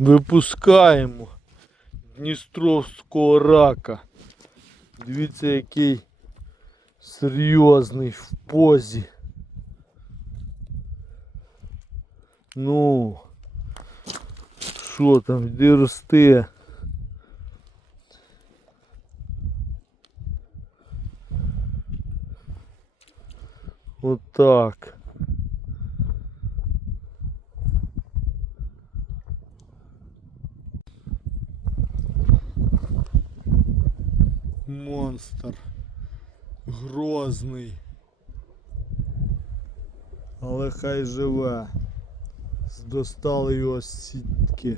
Випускаємо Дністровського рака. Дивіться, який серйозний в позі. Ну, що там, де росте? Отак. Монстр. Грозний. Але хай живе. Здостали його сітки.